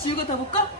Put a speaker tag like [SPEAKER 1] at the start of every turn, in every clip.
[SPEAKER 1] 지우가 더 볼까?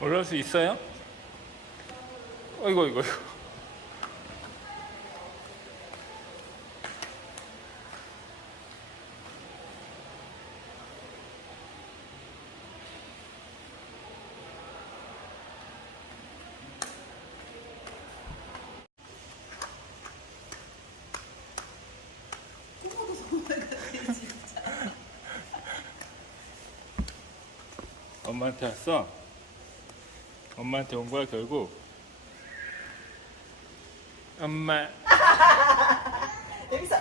[SPEAKER 2] 올라올 수 있어요? 어이구 어이구. 엄마한테 왔어? 엄마한테 온 거야 결국? 엄마.
[SPEAKER 1] 여기서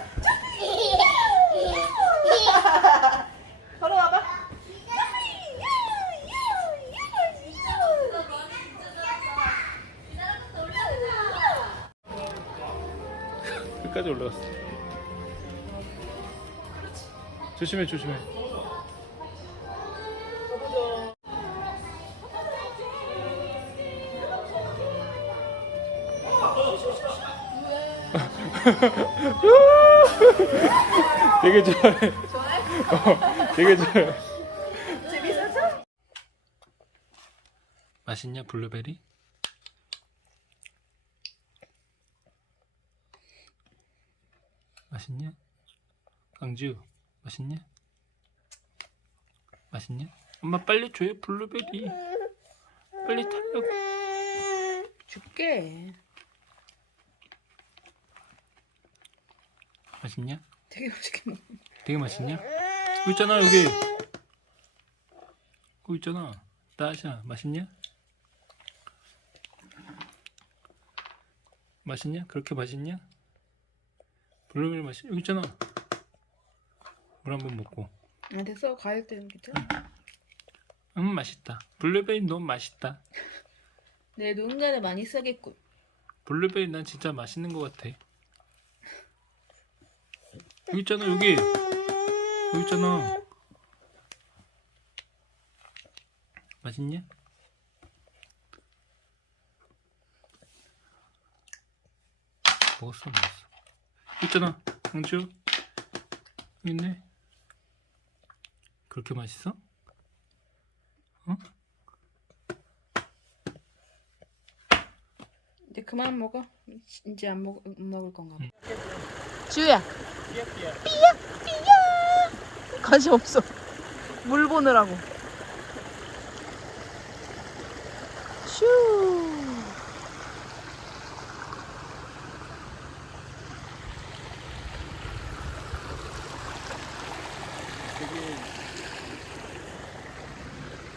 [SPEAKER 1] 걸어와봐.
[SPEAKER 2] 끝까지 올라갔어. 조심해 조심해 되게 좋아해 어, 되게 좋아해
[SPEAKER 1] 재밌었어?
[SPEAKER 2] 맛있냐 블루베리? 맛있냐? 강주 맛있냐? 맛있냐? 엄마 빨리 줘요 블루베리 빨리 타려고
[SPEAKER 1] 줄게
[SPEAKER 2] 맛있냐?
[SPEAKER 1] 되게 맛있게 먹
[SPEAKER 2] 되게 맛있냐? 여기 있잖아 여기 거기 있잖아 따샤 맛있냐? 맛있냐? 그렇게 맛있냐? 블루베리 맛있 여기 있잖아 물 한 번 먹고
[SPEAKER 1] 아 됐어 과일 때는 괜찮아
[SPEAKER 2] 음 맛있다 블루베리 너무 맛있다
[SPEAKER 1] 내 누군가를 많이 써겠군
[SPEAKER 2] 블루베리 난 진짜 맛있는 것 같아 여기 있잖아 여기. 여기 있잖아. 맛있냐? 먹었어 먹었어. 있잖아 강주 여기 있네. 그렇게 맛있어? 어?
[SPEAKER 1] 이제 그만 먹어. 이제 안 먹, 안 먹을 건가 봐. 지 우야.
[SPEAKER 2] 삐약 삐약
[SPEAKER 1] 관심 없어. 물 보느라고. 슈.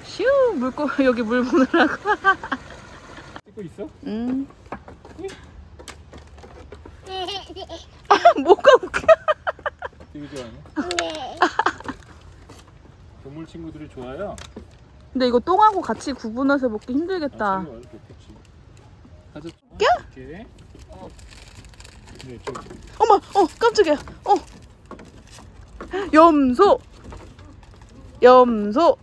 [SPEAKER 1] 슈. 물고 여기 물 보느라고.
[SPEAKER 2] 찍고 있어?
[SPEAKER 1] 음. 뭐가 웃겨?
[SPEAKER 2] 되게 좋아하네. 동물 친구들이 좋아요?
[SPEAKER 1] 근데 이거 똥하고 같이 구분해서 먹기 힘들겠다.
[SPEAKER 2] 아. 가자.
[SPEAKER 1] 껴?
[SPEAKER 2] 이렇게. 네, 좀
[SPEAKER 1] 어머 어 깜짝이야. 어. 염소. 염소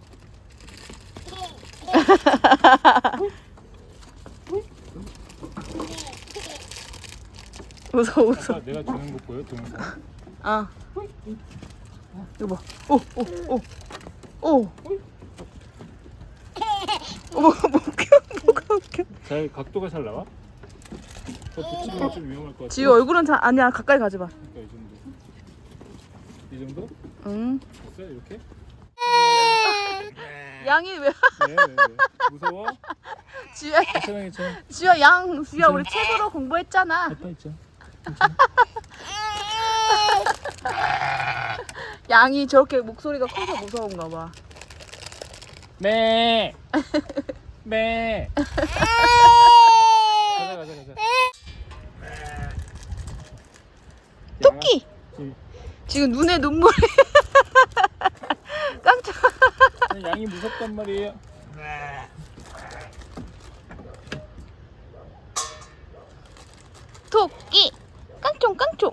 [SPEAKER 1] 웃어 웃어
[SPEAKER 2] 내가 주는 거 보여? 동영상.
[SPEAKER 1] 아 이거 봐 오 오 오오 뭐가 웃겨 뭐가 웃겨
[SPEAKER 2] 잘 각도가 잘 나와? 저 붙이면 좀 위험할 것 같아.
[SPEAKER 1] 지우 얼굴은 잘 아니야 가까이 가지 마
[SPEAKER 2] 그러니까 이 정도. 이 정도?
[SPEAKER 1] 응.
[SPEAKER 2] 됐어? 이렇게?
[SPEAKER 1] 양이 왜
[SPEAKER 2] 네, 네, 네. 무서워?
[SPEAKER 1] 지우야
[SPEAKER 2] 괜찮아, 괜찮아.
[SPEAKER 1] 지우야 양 지우야 우리 책으로 공부했잖아
[SPEAKER 2] 아빠 있죠.
[SPEAKER 1] 양이 저렇게 목소리가 커서 무서운가 봐
[SPEAKER 2] 네. 네. 가자, 가자, 가자.
[SPEAKER 1] 토끼
[SPEAKER 2] 양아,
[SPEAKER 1] 지금 눈에 눈물이 깜짝
[SPEAKER 2] 양이 무섭단 말이에요.
[SPEAKER 1] 토끼 깡총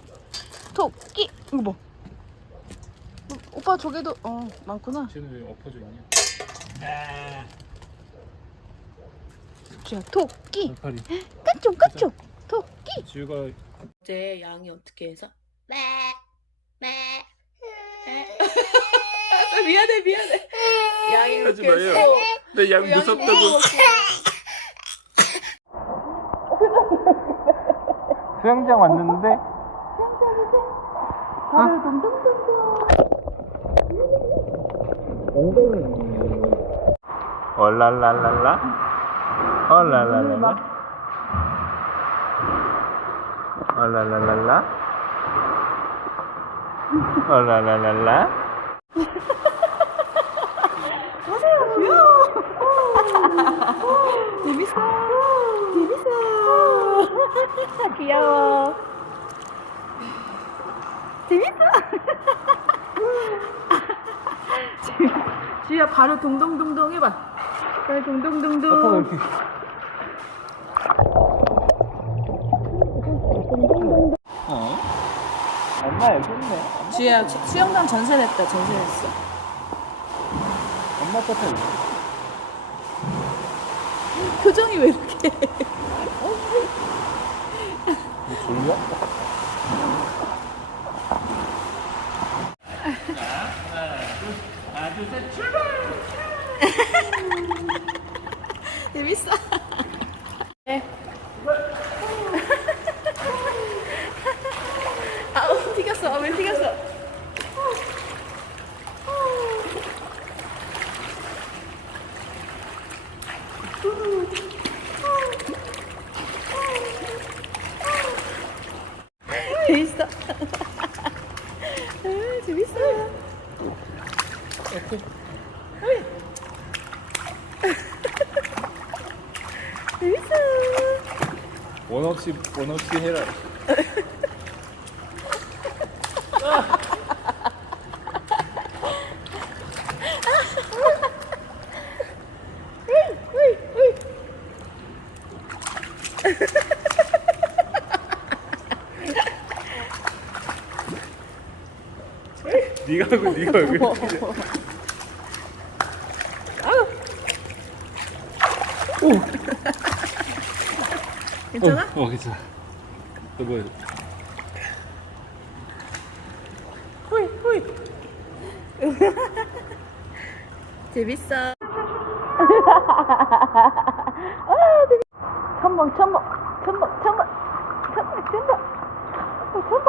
[SPEAKER 1] 깡총 토끼. 이거 뭐 어, 오빠 저기도 어 많구나.
[SPEAKER 2] 쟤는 왜 엎어져 있냐?
[SPEAKER 1] 자 토끼.
[SPEAKER 2] 돌팔이.
[SPEAKER 1] 깡총 깡총 토끼.
[SPEAKER 2] 지우가
[SPEAKER 1] 어제 양이 어떻게 해서? 미안해 미안해. 양이 이렇게
[SPEAKER 2] 마요.
[SPEAKER 1] 해서?
[SPEAKER 2] 내양
[SPEAKER 1] 양이
[SPEAKER 2] 무섭다고. 수영장 왔는데
[SPEAKER 1] 발을 동동동동
[SPEAKER 2] 얼랄랄랄라 얼랄랄랄라 얼랄랄랄라 얼랄랄랄라
[SPEAKER 1] 재밌어 재밌어 귀여워. 재밌어. 지우야 발을 동동동동 해봐. 발 동동동동.
[SPEAKER 2] 이렇게 어? 엄마 여기 있네
[SPEAKER 1] 수- 수영장 전세 냈다 전세 냈어.
[SPEAKER 2] 엄마 것도 있어
[SPEAKER 1] 표정이 왜 이렇게
[SPEAKER 2] 뭐 졸려?
[SPEAKER 1] 재밌어 네. 아우 튀겼어 아, 왜 튀겼어 재밌어 아, 재밌어 재밌어
[SPEAKER 2] 원 원 없이 해라. 네가 하고 네가 왜 그렇게
[SPEAKER 1] 괜찮아?
[SPEAKER 2] 어, 어 괜찮아 너 뭐야?
[SPEAKER 1] 후이 후이. 재밌어. 첨벙 첨벙 첨벙 첨벙 첨벙 어, 첨벙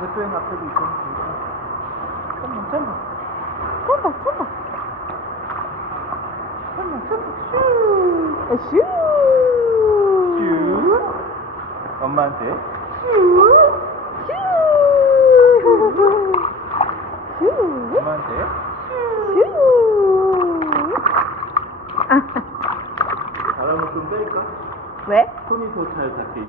[SPEAKER 2] 레스토랑 앞에도 있어
[SPEAKER 1] 첨벙 첨벙 첨벙 첨벙 슈 아,
[SPEAKER 2] 슈슈 엄마한테
[SPEAKER 1] 슈 슈.
[SPEAKER 2] 엄마한테
[SPEAKER 1] 슈.
[SPEAKER 2] 바람을 좀 뺄까?
[SPEAKER 1] 왜?
[SPEAKER 2] 손이 더잘 닿게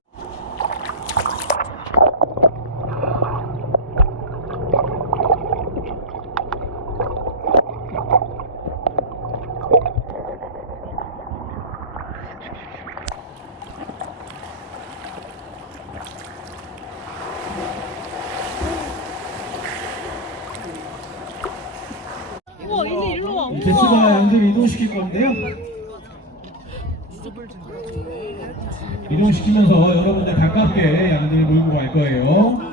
[SPEAKER 3] 개수가 양들 이동시킬 건데요. 이동시키면서 여러분들 가깝게 양들 몰고 갈 거예요.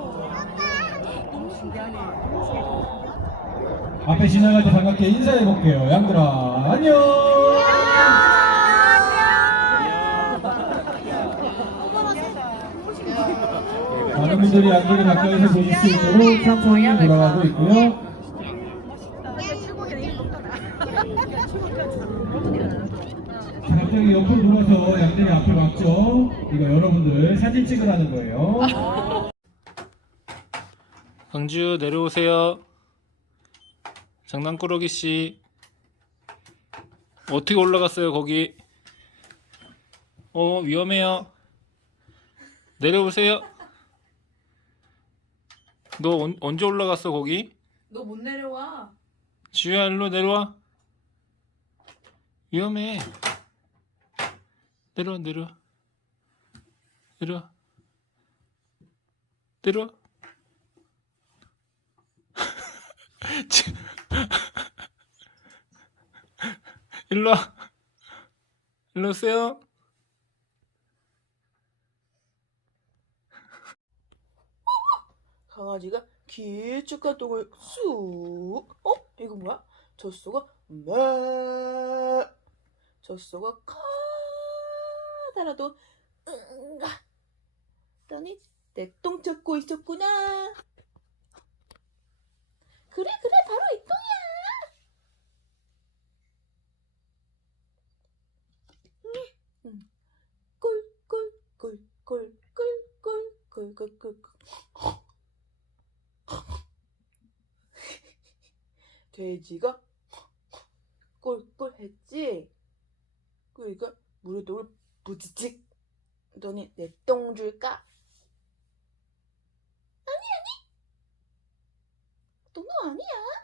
[SPEAKER 3] 앞에 지나갈 때 반갑게 인사해 볼게요. 양들아, 안녕! 많은 분들이 양들을 가까이서 보실 수 있도록 천천히 돌아가고 있고요. 자, 갑자기 옆으로 돌아서 양들이 앞을 막죠. 이거 여러분들 사진 찍으라는 거예요.
[SPEAKER 2] 강주 내려오세요. 장난꾸러기 씨. 어떻게 올라갔어요 거기? 어 위험해요. 내려오세요. 너 언, 언제 올라갔어 거기?
[SPEAKER 1] 너 못 내려와.
[SPEAKER 2] 지우야 일로 내려와. 위험해 내려와 내려와 내려와. 내려와. 치- 일로 와. 일로 오세요.
[SPEAKER 1] 강아지가 길쭉한 똥을 쑥. 어? 이거 뭐야? 젖소가 매. 젖소가 커 다라도 응가. 너니 내똥 찾고 있었구나. 그래 그래 바로 이 똥이야. 돼지가 꿀꿀 했지? 그러니까 물에 똥을 부지직 너니 내똥 줄까? 아니 아니 똥도 아니야